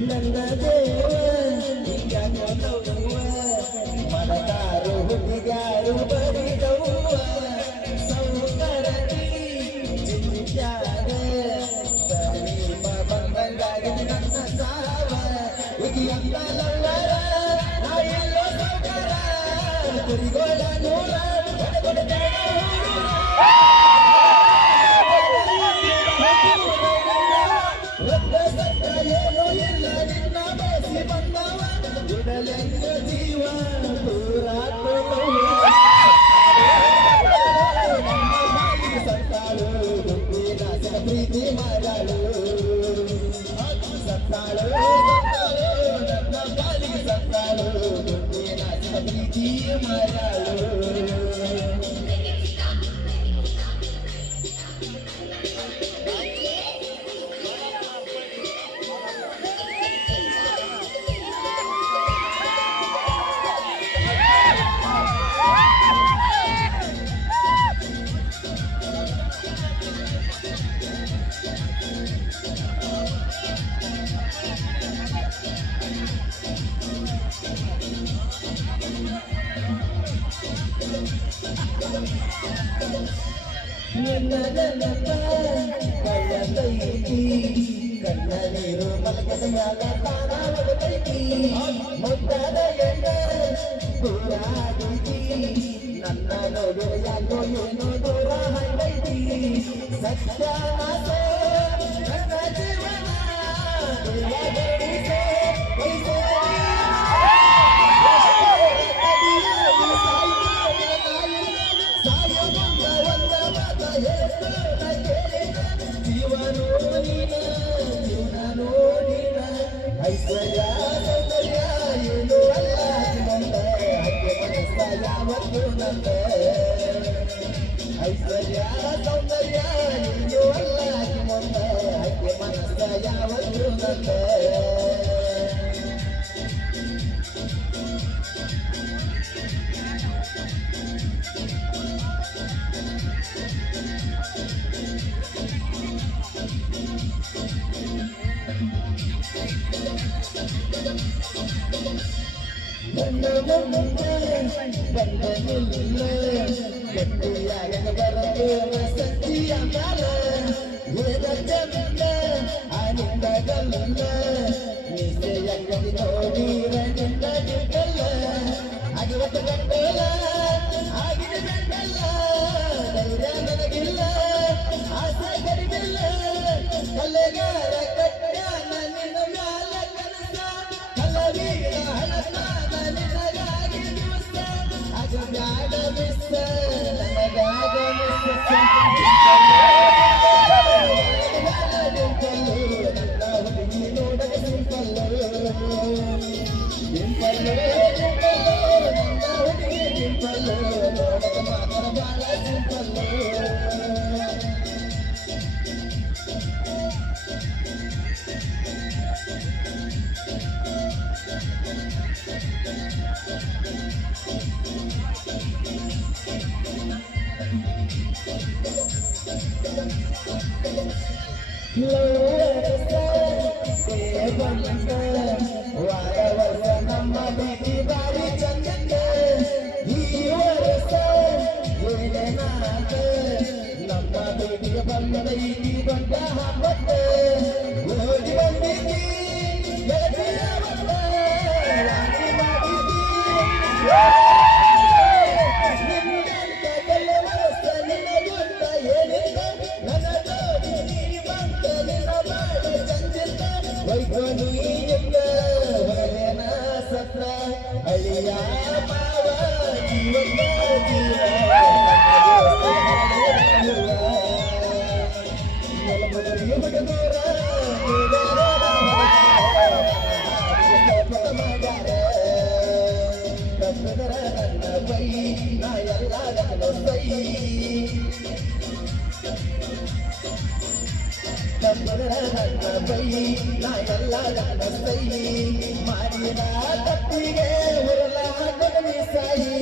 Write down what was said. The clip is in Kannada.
ನನ್ನ ದೇವ ಮನದಾರು ಹುಡುಗಾರು ಬರಿದವ್ವ ಸೌಕರತಿ ಚಿಂತ್ಯಾದ ಸಮೀಪ ಬಂದಂಗಾಗಿ ನನ್ನ ಸಾವ ಉಗಿಯಂತಲವರ ನಾ ಎಲ್ಲೋ ಸೌಕರ ಕುರಿಗೋಳ ನೂರ ಜೀವ ಸತ್ತಾಳು ಪ್ರೀತಿ ಮಾಡಾಳು ಸತ್ತಾಳು ನನ್ನ ಬಾಲಿಗೆ ಸತ್ತಾಳು ಪ್ರೀತಿ ಮಾಡಾಳು ಕಣ್ಣ ನೀರು ಮಲಗದ ಮ್ಯಾಲ ತಾನ ಒಳಗೈತಿ ಮುದ್ದಾದ ಎಣ್ಣ ದೂರಾಗೈತಿ ನನ್ನ ನೋಡು ಯಾಕೋ ಏನೋ ದೂರ ಹೈವೈತಿ ಸತ್ಯಾನಾಸ ನನ್ನ ಜೀವನ ಐಶ್ವರ್ಯ ಸೌಂದರ್ಯ ಏನು ಅಲ್ಲ ನಂದ ಹಕ್ಕೆ ಮನಸ್ಸ ಯಾವತ್ತು ನಂದ ಐಶ್ವರ್ಯ ಸೌಂದರ್ಯ ಏನು ಅಲ್ಲ ನಂದ ಹಕ್ಕೆ ಮನಸ್ಸ ಯಾವತ್ತು ನಂದ ಗಟ್ಟಿಯಾಗ ಬರದು ಸತ್ಯ ಕಾಲ ಆನಿಂದ ಗಲ್ಲ ಮೀಸೆಯಂಗದಿ ನೋಡಿರ ನಿನ್ನ ನಿಟ್ಟಲ್ಲ ಆಗಿವತ್ತು ಗಂಟಲ್ಲ ಆಗಿದೆ ಗಂಟಲ್ಲ ಧೈರ್ಯ ನನಗಿಲ್ಲ ಆಸೆ ಕಡಿಮೆಲ್ಲ ಕಲೆಗಾರ ಕಟ್ಟ್ಯಾನ ನಿನ್ನ ಮ್ಯಾಲ ಕನಸ ಕಲವೀರ ಹಳತಾನ ನಿನಗಾಗಿ ದಿವಸ ಆಗ ಬ್ಯಾಡ ಮಿಸ್ಸ ನನಗಾಗ ಮಿಸ್ಸ ನನ್ನ ಹುಡುಗಿ ನೋಡಗ ಸಿಂಪಲ್ಲು ಸಿಂಪಲ್ಲು ನನ್ನ ಹುಡುಗಿ ಸಿಂಪಲ್ಲು ನೋಡಗ ಮಾತ್ರ ಬಾಳ ಸಿಂಪಲ್ಲು ಲೋಕಸ ದೇವಂತ ವಾರ ವರ್ಷ ನಮ್ಮ ಭೇಟಿ ಬಾರಿ ಚಂದ ಈ ವರ್ಷ ಏನೇನಾದ ನಮ್ಮ ಭೇಟಿಗೆ ಬಂದದ ಈ ದೊಡ್ಡ ಹಬ್ಬದ ಓಡಿ ಬಂದಿದ್ದೀ ಗೆಳತಿಯ ಬಂದ ರಾಣಿ ಮಾಡಿದ್ದೀ ನಿನ್ನಂತ ಕೆಲವರಸ ನಿನ್ನ ಗುಂಡ ಏನಿಲ್ಲ ನನ್ನ ಜೋಡಿ ನೀ ಬಂತ ನಿನ್ನ ಬಾಳ ಚಂದಿಲ್ಲ ವೈಭವೀಯಿಂದ ಹೊರನ ಸತ್ರ ಅಳಿಯ ಮಾವ ಜೀವನ ಜೀವ ಮಾಡಿದ ತಪ್ಪಿಗೆ ಹೊರಲ ಸಾಯಿ